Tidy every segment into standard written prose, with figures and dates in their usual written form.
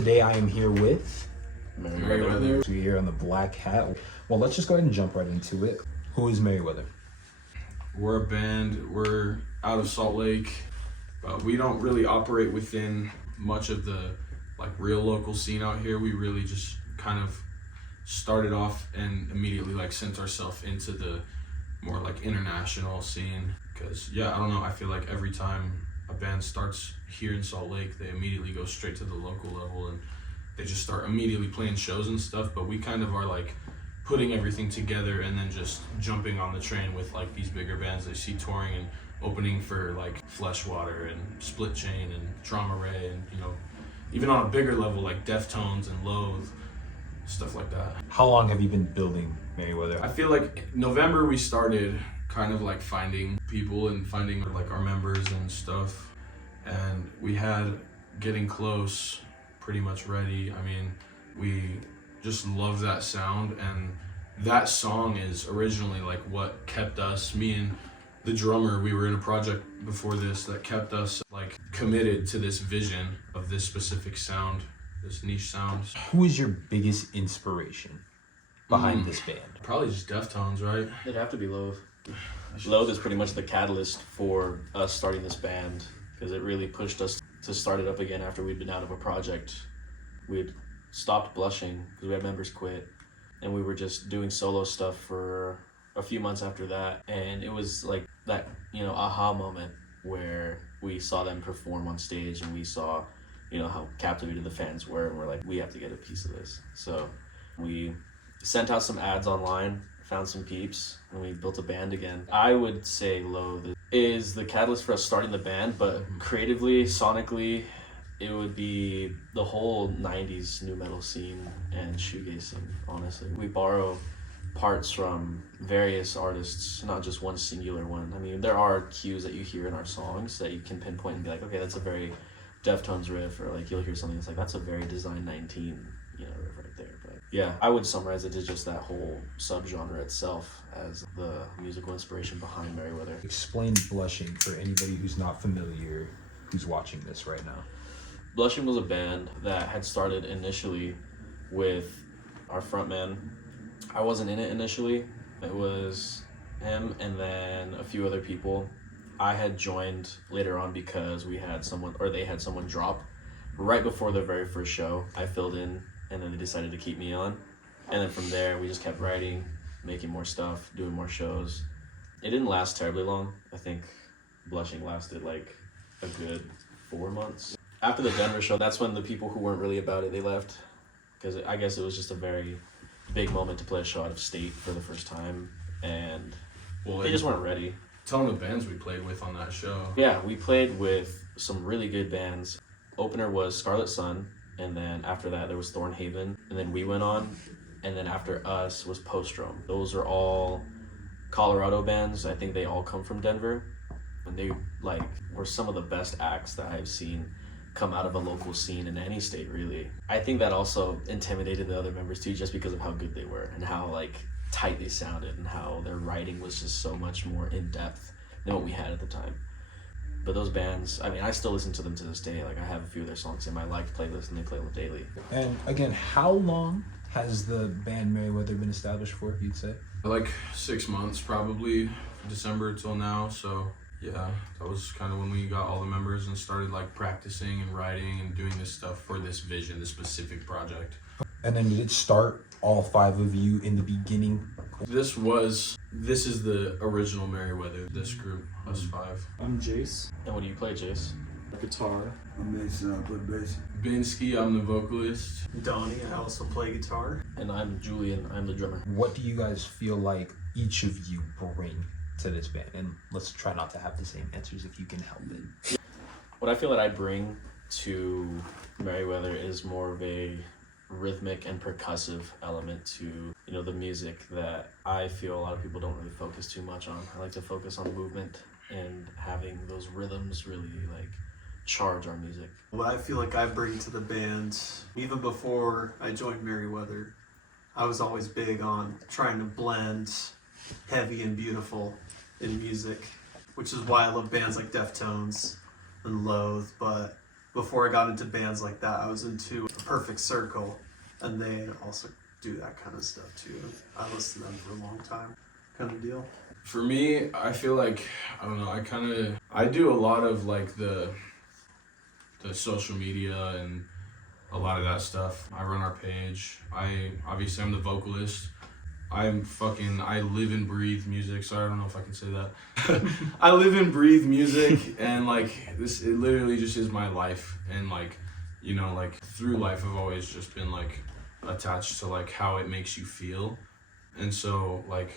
Today I am here with Merryweather. So you're here on the Black Hat. Well, let's just go ahead and jump right into it. Who is Merryweather? We're a band. We're out of Salt Lake, but we don't really operate within much of the real local scene out here. We really just kind of started off and immediately sent ourselves into the more international scene. Because I don't know, I feel like every time a band starts here in Salt Lake, they immediately go straight to the local level and they just start immediately playing shows and stuff. But we kind of are putting everything together and then just jumping on the train with these bigger bands they see touring and opening for Fleshwater and Split Chain and Trauma Ray and even on a bigger level Deftones and Loathe, stuff like that. How long have you been building Merryweather? I feel like November we started kind of finding people and finding our members and stuff, and we had Getting Close pretty much ready. I mean, we just love that sound, and that song is originally what kept us, me and the drummer, we were in a project before this that kept us committed to this vision of this specific sound, this niche sound. Who is your biggest inspiration behind this band? Probably just Deftones, right? It'd have to be Loathe. Loathe is pretty much the catalyst for us starting this band, because it really pushed us to start it up again after we'd been out of a project. We'd stopped blushing because we had members quit, and we were just doing solo stuff for a few months after that. And it was that aha moment where we saw them perform on stage and we saw how captivated the fans were, and we're like, we have to get a piece of this. So we sent out some ads online, found some peeps, and we built a band again. I would say Loathe is the catalyst for us starting the band, but creatively, sonically, it would be the whole 90s nu metal scene and shoegaze scene, honestly. We borrow parts from various artists, not just one singular one. I mean, there are cues that you hear in our songs that you can pinpoint and be like, okay, that's a very Deftones riff, or you'll hear something that's that's a very Design 19, riff right there. But yeah, I would summarize it to just that whole subgenre itself as the musical inspiration behind Merryweather. Explain Blushing for anybody who's not familiar, who's watching this right now. Blushing was a band that had started initially with our frontman. I wasn't in it initially. It was him and then a few other people. I had joined later on because they had someone drop right before their very first show. I filled in, and then they decided to keep me on. And then from there, we just kept writing, making more stuff, doing more shows. It didn't last terribly long. I think Blushing lasted a good 4 months. After the Denver show, that's when the people who weren't really about it, they left. Because I guess it was just a very big moment to play a show out of state for the first time. And they just weren't ready. Tell them the bands we played with on that show. Yeah, we played with some really good bands. Opener was Scarlet Sun, and then after that there was Thornhaven, and then we went on, and then after us was Postdrome. Those are all Colorado bands. I think they all come from Denver, and they were some of the best acts that I've seen come out of a local scene in any state, really. I think that also intimidated the other members too, just because of how good they were and how tight they sounded and how their writing was just so much more in-depth than what we had at the time. But those bands, I mean, I still listen to them to this day. I have a few of their songs in my liked playlist, and they play them daily. And again, how long has the band Merryweather been established for, you'd say? 6 months, probably, December till now. So yeah, that was kind of when we got all the members and started practicing and writing and doing this stuff for this vision, this specific project. And then did it start all 5 of you in the beginning? This is the original Merryweather, this group, us 5. I'm Jace. And what do you play, Jace? Guitar. I'm Mason, I play bass. Binsky, I'm the vocalist. Donnie, I also play guitar. And I'm Julian, I'm the drummer. What do you guys feel like each of you bring to this band? And let's try not to have the same answers if you can help it. What I feel that I bring to Merryweather is more of a rhythmic and percussive element to the music that I feel a lot of people don't really focus too much on. I like to focus on movement and having those rhythms really charge our music. What I feel like I bring to the band, even before I joined Merryweather, I was always big on trying to blend heavy and beautiful in music, which is why I love bands like Deftones and Loathe. But before I got into bands like that, I was into a perfect circle, and they also do that kind of stuff too. I listened to them for a long time, kind of deal. For me, I feel like, I don't know, I do a lot of like the social media and a lot of that stuff. I run our page. Obviously I'm the vocalist. I live and breathe music, so I don't know if I can say that. I live and breathe music, and like it literally just is my life. And like, you know, like through life I've always just been like attached to like how it makes you feel. And so like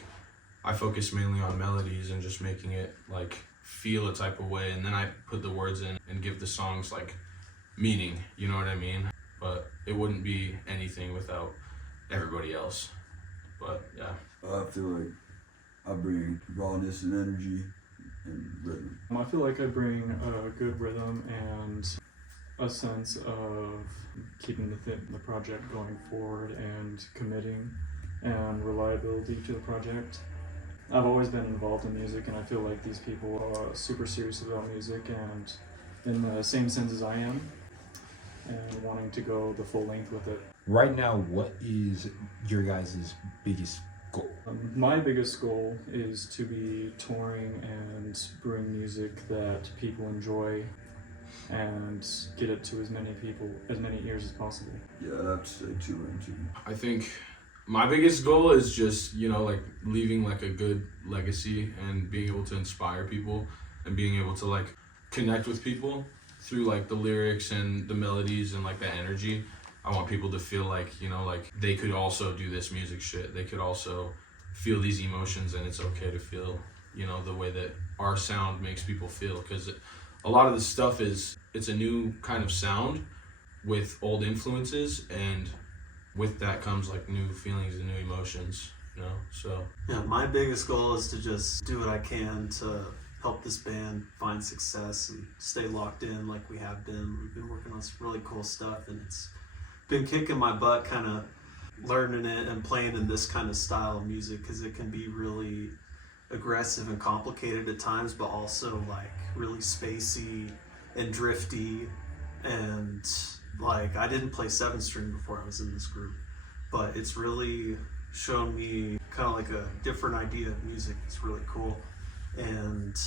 I focus mainly on melodies and just making it like feel a type of way, and then I put the words in and give the songs like meaning, you know what I mean? But it wouldn't be anything without everybody else. But yeah. I feel like I bring rawness and energy and rhythm. I feel like I bring a good rhythm and a sense of keeping the project going forward and committing and reliability to the project. I've always been involved in music, and I feel like these people are super serious about music and in the same sense as I am, and wanting to go the full length with it. Right now, what is your guys' biggest goal? My biggest goal is to be touring and bring music that people enjoy and get it to as many people, as many ears as possible. Yeah, I'd have to say 2 and 2. I think my biggest goal is just, you know, like leaving like a good legacy and being able to inspire people and being able to like connect with people through like the lyrics and the melodies and like the energy. I want people to feel like, you know, like they could also do this music shit. They could also feel these emotions, and it's okay to feel, you know, the way that our sound makes people feel. Because a lot of the stuff it's a new kind of sound with old influences, and with that comes like new feelings and new emotions, you know, so. Yeah, my biggest goal is to just do what I can to help this band find success and stay locked in like we have been. We've been working on some really cool stuff, and it's been kicking my butt kind of learning it and playing in this kind of style of music, because it can be really aggressive and complicated at times, but also like really spacey and drifty. And like, I didn't play 7-string before I was in this group, but it's really shown me kind of like a different idea of music. It's really cool, and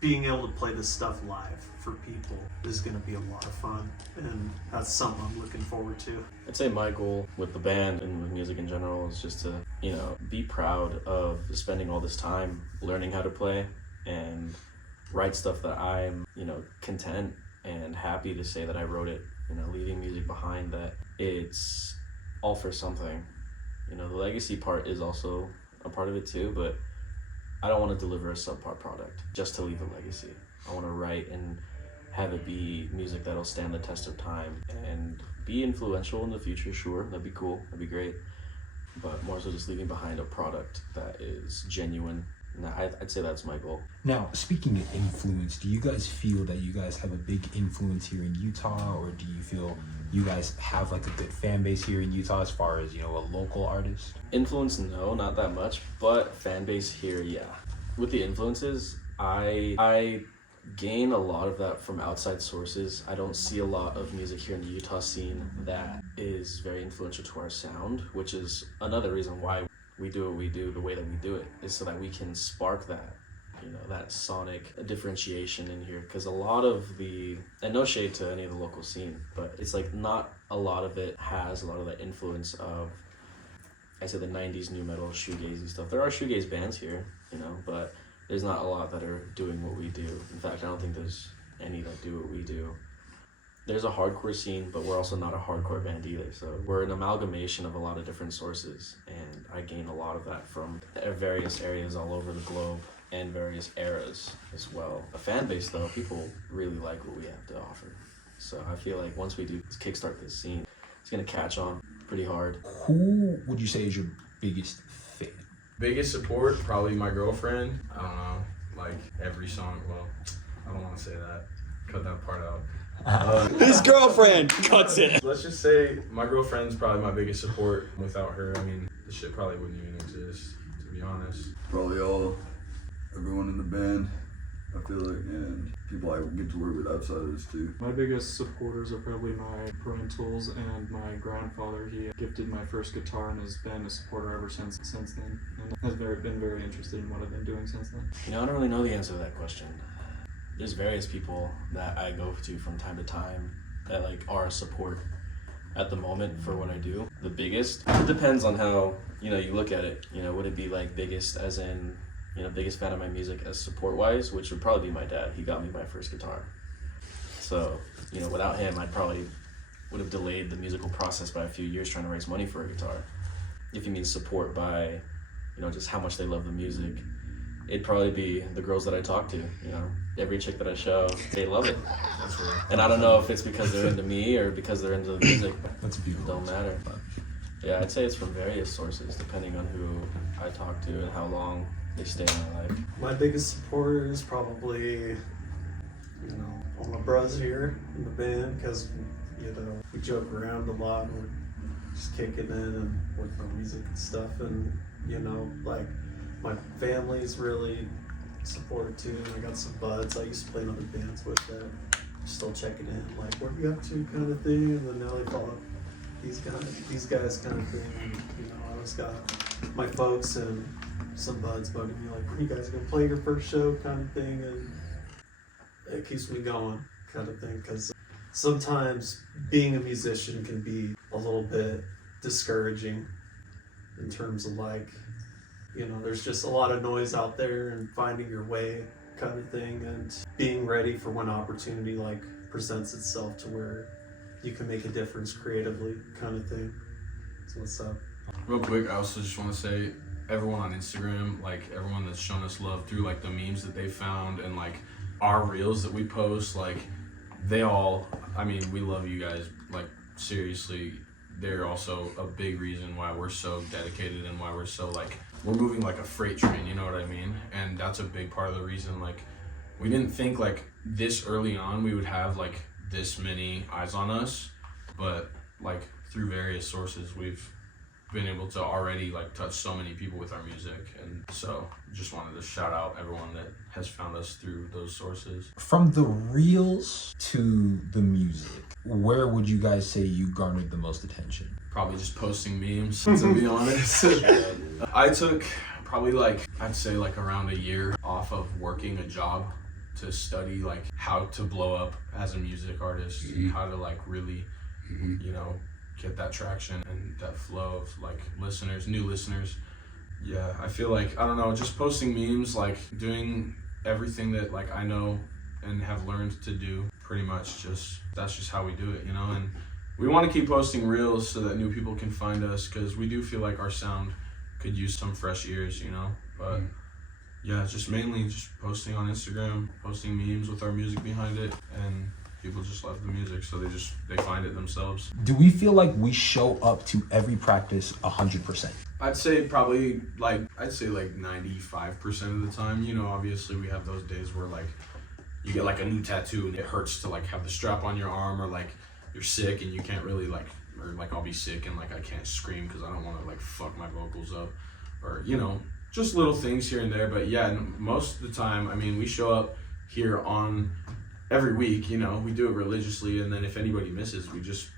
being able to play this stuff live for people is going to be a lot of fun, and that's something I'm looking forward to. I'd say my goal with the band and with music in general is just to, you know, be proud of spending all this time learning how to play and write stuff that I'm, you know, content and happy to say that I wrote it, you know, leaving music behind that it's all for something. You know, the legacy part is also a part of it too, but I don't want to deliver a subpar product just to leave a legacy. I want to write and have it be music that'll stand the test of time and be influential in the future, sure, that'd be cool, that'd be great. But more so just leaving behind a product that is genuine. And I'd say that's my goal. Now, speaking of influence, do you guys feel that you guys have a big influence here in Utah, or do you feel you guys have like a good fan base here in Utah as far as, you know, a local artist? Influence, no, not that much, but fan base here, yeah. With the influences, I gain a lot of that from outside sources. I don't see a lot of music here in the Utah scene that is very influential to our sound, which is another reason why we do what we do the way that we do it, is so that we can spark that, you know, that sonic differentiation in here. Because a lot of the, and no shade to any of the local scene, but it's like not a lot of it has a lot of that influence of, I say, the 90s new metal, shoegaze stuff. There are shoegaze bands here, you know, but there's not a lot that are doing what we do. In fact, I don't think there's any that do what we do. There's a hardcore scene, but we're also not a hardcore band either. So we're an amalgamation of a lot of different sources, and I gain a lot of that from various areas all over the globe and various eras as well. A fan base, though, people really like what we have to offer. So I feel like once we do kickstart this scene, it's gonna catch on pretty hard. Who would you say is your biggest fan? Biggest support, probably my girlfriend. I don't know, like every song, well, I don't want to say that. Cut that part out. His girlfriend cuts it. Let's just say my girlfriend's probably my biggest support. Without her, I mean, this shit probably wouldn't even exist, to be honest. Probably everyone in the band, I feel like, and people I get to work with outside of this too. My biggest supporters are probably my parentals and my grandfather. He gifted my first guitar and has been a supporter ever since then, and has been very interested in what I've been doing since then. You know, I don't really know the answer to that question. There's various people that I go to from time to time that like are a support at the moment for what I do. The biggest, it depends on how, you know, you look at it. You know, would it be like biggest as in, you know, biggest fan of my music as support wise, which would probably be my dad. He got me my first guitar. So, you know, without him, I probably would have delayed the musical process by a few years trying to raise money for a guitar. If you mean support by, you know, just how much they love the music, it'd probably be the girls that I talk to. You know, every chick that I show, they love it. And I don't know if it's because they're into me or because they're into the music. That's beautiful. It don't matter. Yeah, I'd say it's from various sources, depending on who I talk to and how long they stay in my life. My biggest supporter is probably, you know, all my bros here in the band, because, you know, we joke around a lot and we're just kicking in and working on music and stuff. And, you know, like, my family's really supportive too. I got some buds I used to play in other bands with that still checking in, like, what are you up to kind of thing. And then now they follow these guys kind of thing. And, you know, I always got my folks and some buds bugging me like, when you guys gonna play your first show kind of thing. And it keeps me going kind of thing, because sometimes being a musician can be a little bit discouraging in terms of, like, you know, there's just a lot of noise out there and finding your way kind of thing, and being ready for when opportunity like presents itself to where you can make a difference creatively kind of thing. So what's up? Real quick, I also just want to say, everyone on Instagram, like everyone that's shown us love through like the memes that they found and like our reels that we post, like they all, I mean, we love you guys, like seriously. They're also a big reason why we're so dedicated and why we're so like, we're moving like a freight train, you know what I mean? And that's a big part of the reason, like, we didn't think like this early on we would have like this many eyes on us, but like through various sources we've been able to already like touch so many people with our music. And so just wanted to shout out everyone that has found us through those sources. From the reels to the music, where would you guys say you garnered the most attention? Probably just posting memes, to be honest. I took probably like, I'd say like around a year off of working a job to study like how to blow up as a music artist, how to like really, you know, get that traction and that flow of like listeners, new listeners. Yeah, I feel like, I don't know, just posting memes, like doing everything that like I know and have learned to do, pretty much just, that's just how we do it, you know? And we want to keep posting reels so that new people can find us, because we do feel like our sound could use some fresh ears, you know? But yeah, just mainly just posting on Instagram, posting memes with our music behind it, and people just love the music, so they find it themselves. Do we feel like we show up to every practice 100%? I'd say probably like 95% of the time. You know, obviously we have those days where like you get like a new tattoo and it hurts to like have the strap on your arm, or like you're sick and you can't really like, or like I'll be sick and like I can't scream because I don't want to like fuck my vocals up, or you know, just little things here and there. But yeah, most of the time, I mean, we show up here on every week, you know, we do it religiously, and then if anybody misses, we just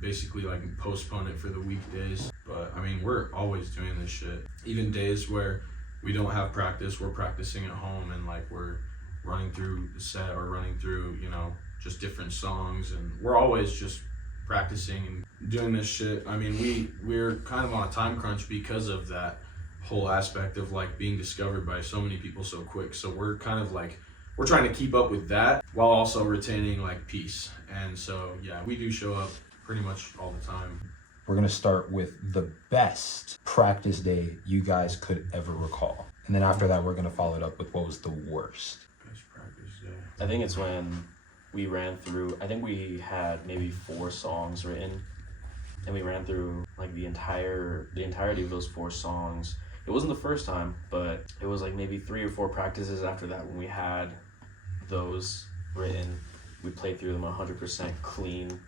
basically like postpone it for the weekdays. But I mean, we're always doing this shit. Even days where we don't have practice, we're practicing at home, and like we're running through the set or running through, you know, just different songs, and we're always just practicing and doing this shit. I mean, we're kind of on a time crunch because of that whole aspect of like being discovered by so many people so quick. So we're kind of like, we're trying to keep up with that while also retaining like peace. And so yeah, we do show up pretty much all the time. We're gonna start with the best practice day you guys could ever recall. And then after that, we're gonna follow it up with what was the worst. Best practice day. I think it's when we ran through, I think we had maybe 4 songs written, and we ran through like the entirety of those 4 songs. It wasn't the first time, but it was like maybe 3 or 4 practices after that when we had those written. We played through them 100% clean,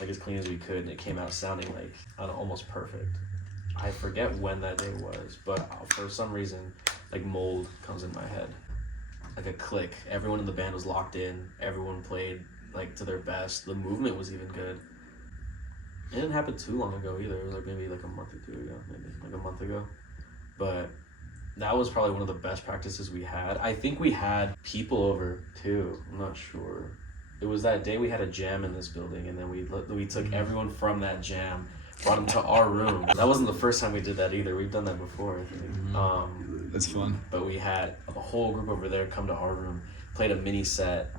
like as clean as we could, and it came out sounding like almost perfect. I forget when that day was, but for some reason, like mold comes in my head. like a click. Everyone in the band was locked in. Everyone played like to their best. The movement was even good. It didn't happen too long ago either. It was like maybe like a month or two ago, maybe like a month ago. But that was probably one of the best practices we had. I think we had people over too. I'm not sure. It was that day we had a jam in this building, and then we took everyone from that jam, brought them to our room. That wasn't the first time we did that either. We've done that before, I think. That's fun. But we had a whole group over there come to our room, played a mini set,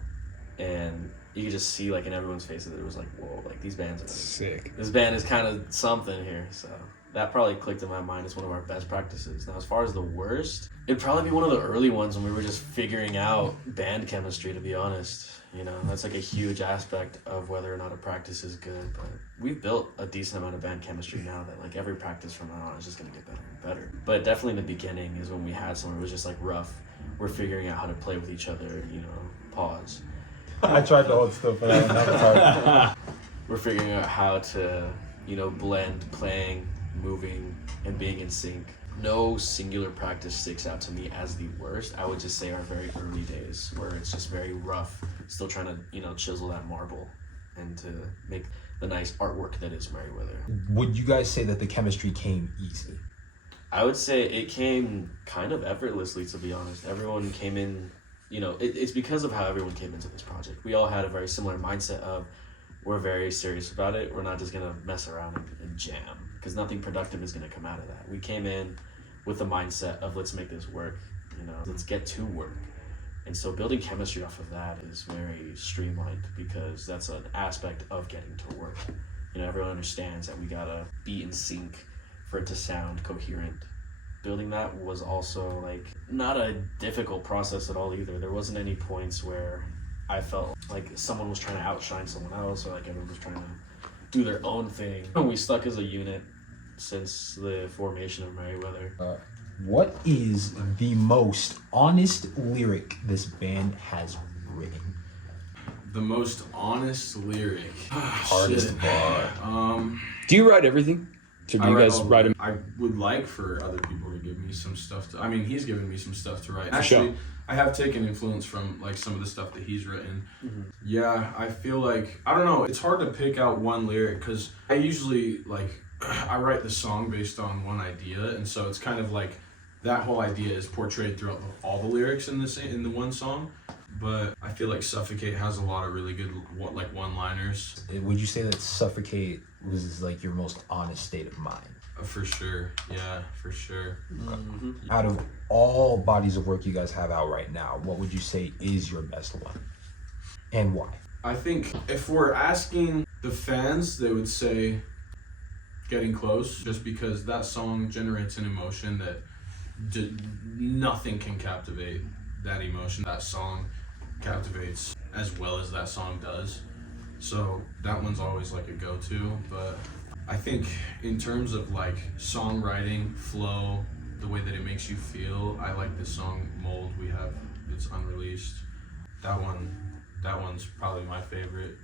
and you could just see like in everyone's faces that it was like, whoa, like these bands are Sick. this band is kind of something here. So that probably clicked in my mind as one of our best practices. Now, as far as the worst, it'd probably be one of the early ones when we were just figuring out band chemistry, to be honest. You know, that's like a huge aspect of whether or not a practice is good. But we've built a decent amount of band chemistry now that like every practice from now on is just going to get better and better. But definitely in the beginning is when we had someone who was just like rough. We're figuring out how to play with each other, you know, pause. I tried to hold still for that one. That was hard. We're figuring out how to, you know, blend playing, moving, and being in sync. No singular practice sticks out to me as the worst. I would just say our very early days where it's just very rough, still trying to, you know, chisel that marble and to make the nice artwork that is Merryweather. Would you guys say that the chemistry came easy? I would say it came kind of effortlessly, to be honest. Everyone came in, you know, it's because of how everyone came into this project. We all had a very similar mindset of, we're very serious about it. We're not just going to mess around and jam, because nothing productive is going to come out of that. We came in with the mindset of, let's make this work, you know, let's get to work. And so building chemistry off of that is very streamlined, because that's an aspect of getting to work. You know, everyone understands that we got to be in sync for it to sound coherent. Building that was also like not a difficult process at all either. There wasn't any points where I felt like someone was trying to outshine someone else, or like everyone was trying to do their own thing. We stuck as a unit since the formation of Merryweather. What is the most honest lyric this band has written? The most honest lyric. Hardest bar. Do you write everything? So do you guys write them? I would like for other people to give me some stuff to, I mean, he's given me some stuff to write. Sure. Actually, I have taken influence from like some of the stuff that he's written. Yeah, I feel like, I don't know, it's hard to pick out one lyric, because I usually like, I write the song based on one idea, and so it's kind of like that whole idea is portrayed throughout all the lyrics in the one song. But I feel like Suffocate has a lot of really good like one-liners. Would you say that Suffocate was like your most honest state of mind? For sure, yeah, for sure. Out of all bodies of work you guys have out right now, what would you say is your best one? And why? I think if we're asking the fans, they would say Getting Close, just because that song generates an emotion that nothing can captivate that emotion. That song captivates as well as that song does. So that one's always like a go-to. But I think in terms of like songwriting, flow, the way that it makes you feel, I like this song Mold we have. It's unreleased. That one's probably my favorite.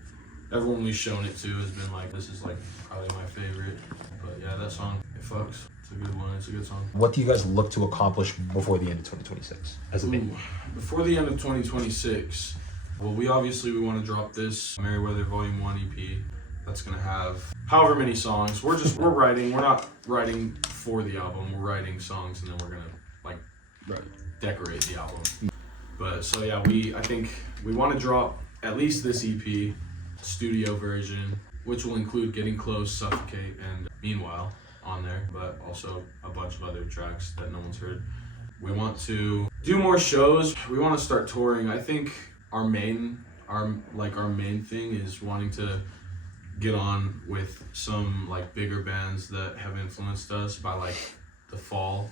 Everyone we've shown it to has been like, this is like probably my favorite. But yeah, that song, it fucks. It's a good one. It's a good song. What do you guys look to accomplish before the end of 2026 as a band? Before the end of 2026, well, we want to drop this Merryweather Volume 1 EP. That's gonna have however many songs. We're writing. We're not writing for the album. We're writing songs, and then we're gonna like decorate the album. But so yeah, I think we want to drop at least this EP, studio version, which will include Getting Close, Suffocate, and Meanwhile on there, but also a bunch of other tracks that no one's heard. We want to do more shows. We want to start touring. I think our main thing is wanting to get on with some like bigger bands that have influenced us by like the fall,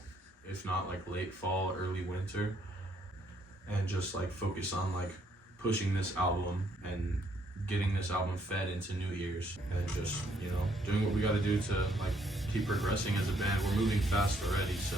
if not like late fall, early winter, and just like focus on like pushing this album and getting this album fed into new ears, and just, you know, doing what we got to do to like keep progressing as a band. We're moving fast already, so